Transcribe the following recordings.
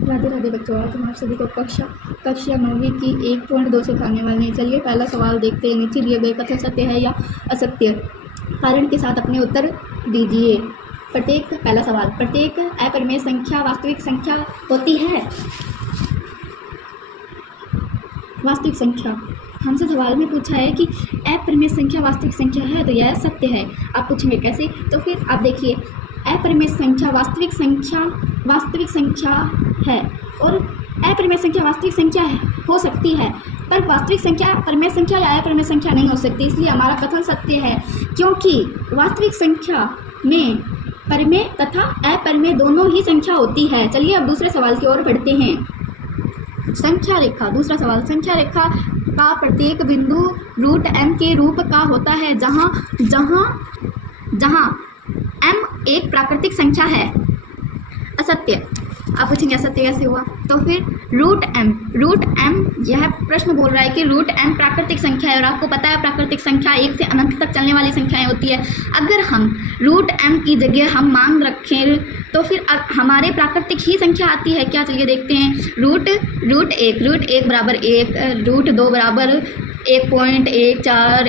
राधे राधे बच्चों, आज हम आप सभी को कक्षा 9वीं की 1.2 सिखाने वाले हैं। चलिए पहला सवाल देखते हैं। नीचे दिए गए कथन सत्य है या असत्य, कारण के साथ अपने उत्तर दीजिए। पहला सवाल, प्रत्येक अपरिमेय संख्या वास्तविक संख्या होती है। वास्तविक संख्या, हमसे सवाल में पूछा है कि अपरिमेय संख्या वास्तविक संख्या है, तो यह सत्य है। आप पूछेंगे कैसे, तो फिर आप देखिए, अपरिमेय संख्या वास्तविक संख्या है और अपरिमेय संख्या वास्तविक संख्या हो सकती है, पर वास्तविक संख्या परिमेय संख्या या अपरिमेय संख्या नहीं हो सकती। इसलिए हमारा कथन सत्य है, क्योंकि वास्तविक संख्या में परिमेय तथा अपरिमेय दोनों ही संख्या होती है। चलिए अब दूसरे सवाल की ओर बढ़ते हैं। संख्या रेखा, दूसरा सवाल, संख्या रेखा का प्रत्येक बिंदु √m के रूप का होता है, जहाँ m एक प्राकृतिक संख्या है। असत्य। आप पूछेंगे असत्य कैसे हुआ, तो फिर √m यह प्रश्न बोल रहा है कि √m प्राकृतिक संख्या है, और आपको पता है प्राकृतिक संख्या 1 से अनंत तक चलने वाली संख्याएं होती है। अगर हम √m की जगह हम मान रखें तो फिर हमारे प्राकृतिक ही संख्या आती है क्या। चलिए देखते हैं। √1 बराबर 1, √2 बराबर 1.14,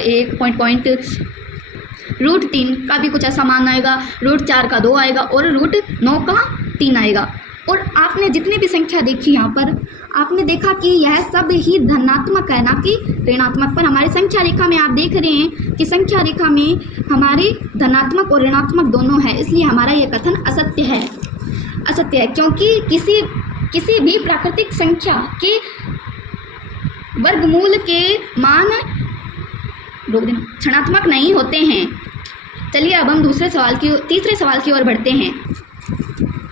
1.3 का भी कुछ ऐसा मान आएगा, √4 का 2 आएगा और √9 का 3 आएगा। और आपने जितनी भी संख्या देखी यहाँ पर, आपने देखा कि यह सब ही धनात्मक है, ना कि ऋणात्मक। पर हमारी संख्या रेखा में आप देख रहे हैं कि संख्या रेखा में हमारे धनात्मक और ऋणात्मक दोनों है, इसलिए हमारा यह कथन असत्य है। क्योंकि किसी भी प्राकृतिक संख्या के वर्गमूल के मान ऋणात्मक नहीं होते हैं। चलिए अब हम तीसरे सवाल की ओर बढ़ते हैं।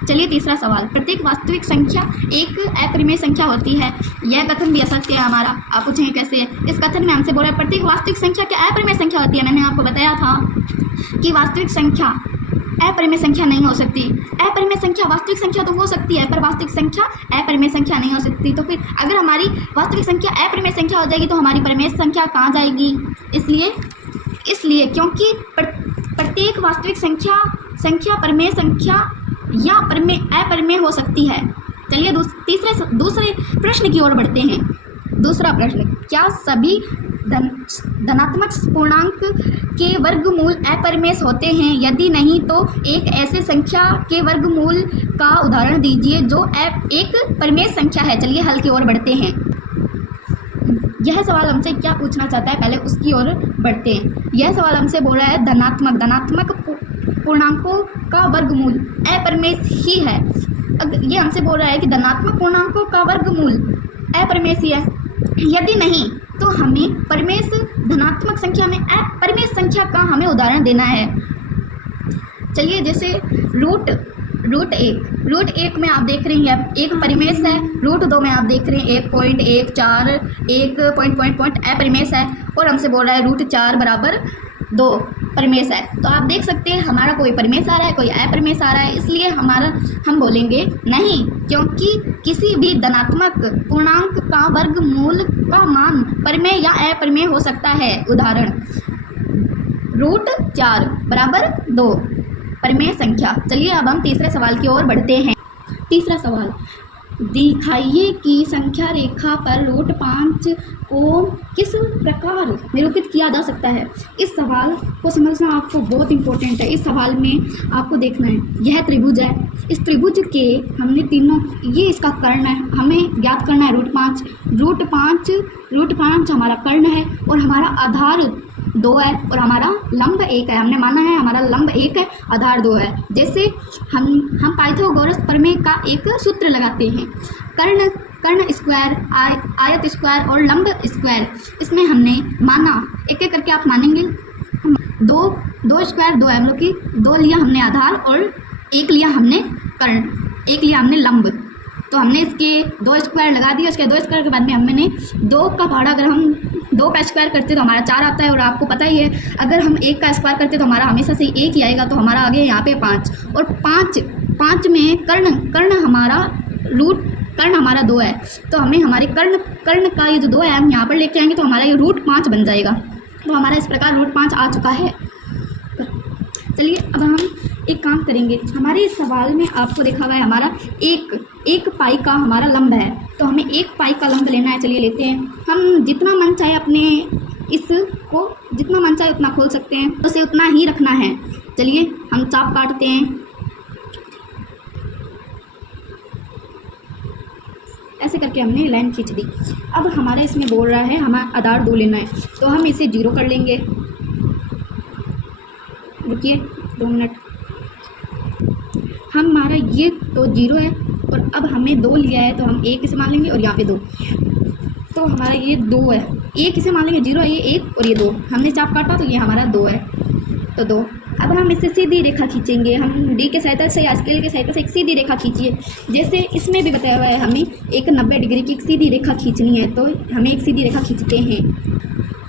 चलिए तीसरा सवाल, प्रत्येक वास्तविक संख्या एक अपरिमेय संख्या होती है। यह कथन भी असत्य है हमारा। आप पूछेंगे कैसे है। इस कथन में हमसे बोला प्रत्येक वास्तविक संख्या क्या अपरिमेय संख्या होती है। मैंने आपको बताया था कि वास्तविक संख्या अपरिमेय संख्या नहीं हो सकती। अपरिमेय संख्या वास्तविक संख्या तो हो सकती है, पर वास्तविक संख्या अपरिमेय संख्या नहीं हो सकती। तो फिर अगर हमारी वास्तविक संख्या अपरिमेय संख्या हो जाएगी तो हमारी परिमेय संख्या कहाँ जाएगी। इसलिए क्योंकि प्रत्येक वास्तविक संख्या परिमेय संख्या या अपरिमेय हो सकती है। चलिए दूसरे प्रश्न की ओर बढ़ते हैं। दूसरा प्रश्न, क्या सभी धनात्मक पूर्णांक के वर्गमूल अपरिमेय होते हैं? यदि नहीं तो एक ऐसे संख्या के वर्गमूल का उदाहरण दीजिए जो एक परिमेय संख्या है। चलिए हल की ओर बढ़ते हैं। यह सवाल हमसे क्या पूछना चाहता है, पहले उसकी ओर बढ़ते हैं। यह सवाल हमसे बोल रहा है धनात्मक पूर्णांकों का वर्गमूल अपरिमेय ही है। ये हमसे बोल रहा है कि धनात्मक पूर्णांकों का वर्गमूल अपरिमेय ही है। यदि नहीं तो हमें परिमेय धनात्मक संख्या में अपरिमेय संख्या का हमें उदाहरण देना है। चलिए जैसे √1 में आप देख रहे हैं एक परिमेय है, √2 में आप देख रहे हैं 1.14, 1 अपरिमेय है, और हमसे बोल रहा है √4 बराबर 2 परिमेय है। तो आप देख सकते हैं हमारा कोई परिमेय आ रहा है, कोई अपरिमेय आ रहा है, इसलिए हम बोलेंगे नहीं, क्योंकि किसी भी धनात्मक पूर्णांक का वर्गमूल का मान परिमेय या अपरिमेय हो सकता है। उदाहरण √4 बराबर 2 परिमेय संख्या। चलिए अब हम तीसरे सवाल की ओर बढ़ते हैं। तीसरा सवाल, दिखाइए कि संख्या रेखा पर √5 को किस प्रकार निरूपित किया जा सकता है। इस सवाल को समझना आपको बहुत इंपॉर्टेंट है। इस सवाल में आपको देखना है, यह त्रिभुज है, इस त्रिभुज के हमने तीनों, ये इसका कर्ण है, हमें ज्ञात करना है √5 हमारा कर्ण है और हमारा आधार 2 है और हमारा लंब 1 है। हमने माना है हमारा लंब 1 है, आधार 2 है। जैसे हम पाइथागोरस प्रमेय का एक सूत्र लगाते हैं, कर्ण स्क्वायर, आयत स्क्वायर और लंब स्क्वायर। इसमें हमने माना, एक एक करके आप मानेंगे, 2 स्क्वायर 2 है, मतलब कि 2 लिया हमने आधार और 1 लिया हमने कर्ण, 1 लिया हमने लंब। तो हमने इसके 2 स्क्वायर लगा दिया। उसके 2 स्क्वायर के बाद में हमने 2 का भाड़ा, अगर हम 2 का स्क्वायर करते तो हमारा 4 आता है, और आपको पता ही है अगर हम 1 का स्क्वायर करते तो हमारा हमेशा से 1 ही आएगा। तो हमारा आगे यहाँ पे 5, और 5 में कर्ण हमारा 2 है, तो हमें हमारे कर्ण का ये जो 2 है हम यहाँ पर लेके आएंगे तो हमारा ये √5 बन जाएगा। तो हमारा इस प्रकार √5 आ चुका है। चलिए अब हम एक काम करेंगे। हमारे इस सवाल में आपको देखा हुआ है हमारा 1 पाई का हमारा लंब है, तो हमें 1 पाई का लंब लेना है। चलिए लेते हैं। हम जितना मन चाहे अपने इसको जितना मन चाहे उतना खोल सकते हैं, उसे उतना ही रखना है। चलिए हम चाप काटते हैं। ऐसे करके हमने लाइन खींच दी। अब हमारा इसमें बोल रहा है हमें आधार 2 लेना है, तो हम इसे 0 कर लेंगे। रुकिए 2 मिनट। हमारा ये तो 0 है और अब हमें 2 लिया है, तो हम 1 इसे मान लेंगे और यहाँ पे 2, तो हमारा ये 2 है। 1 इसे मान लेंगे 0 है, ये 1 और ये 2। हमने चाप काटा तो ये हमारा 2 है, तो 2। अब हम इससे सीधी रेखा खींचेंगे। हम डी के सहायता से या स्केल के सहायता से एक सीधी रेखा खींचिए। जैसे इसमें भी बताया हुआ है हमें एक 90 डिग्री की एक सीधी रेखा खींचनी है, तो हमें एक सीधी रेखा खींचते हैं।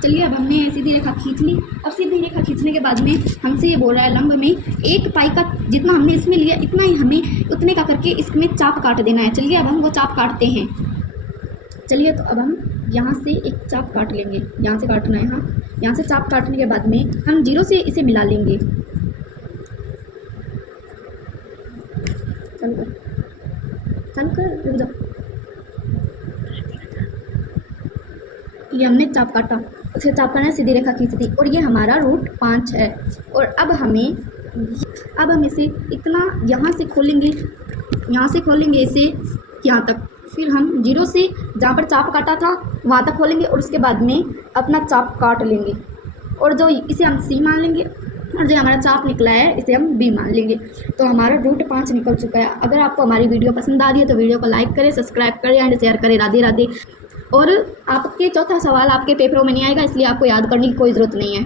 चलिए अब हमने सीधी रेखा खींच ली। अब सीधी रेखा खींचने के बाद में हमसे ये बोल रहा है लंब में 1 पाई का जितना हमने इसमें लिया इतना ही हमें उतने का करके इसमें चाप काट देना है। चलिए अब हम वो चाप काटते हैं। चलिए तो अब हम यहाँ से एक चाप काट लेंगे, यहाँ से काटना है। यहाँ से चाप काटने के बाद में हम 0 से इसे मिला लेंगे। चालू कर रुक जाओ। ये हमने चाप काटा, उसे चाप करना है, सीधी रेखा खींच दी और ये हमारा रूट 5 है। और अब हम इसे इतना यहाँ से खोलेंगे, इसे यहाँ तक। फिर हम 0 से जहाँ पर चाप काटा था वहाँ तक खोलेंगे और उसके बाद में अपना चाप काट लेंगे। और जो इसे हम C मान लेंगे और जो हमारा चाप निकला है इसे हम B मान लेंगे। तो हमारा रूट 5 निकल चुका है। अगर आपको हमारी वीडियो पसंद आ रही है तो वीडियो को लाइक करें, सब्सक्राइब करें एंड शेयर करें। राधे राधे। और आपके चौथा सवाल आपके पेपरों में नहीं आएगा, इसलिए आपको याद करने की कोई ज़रूरत नहीं है।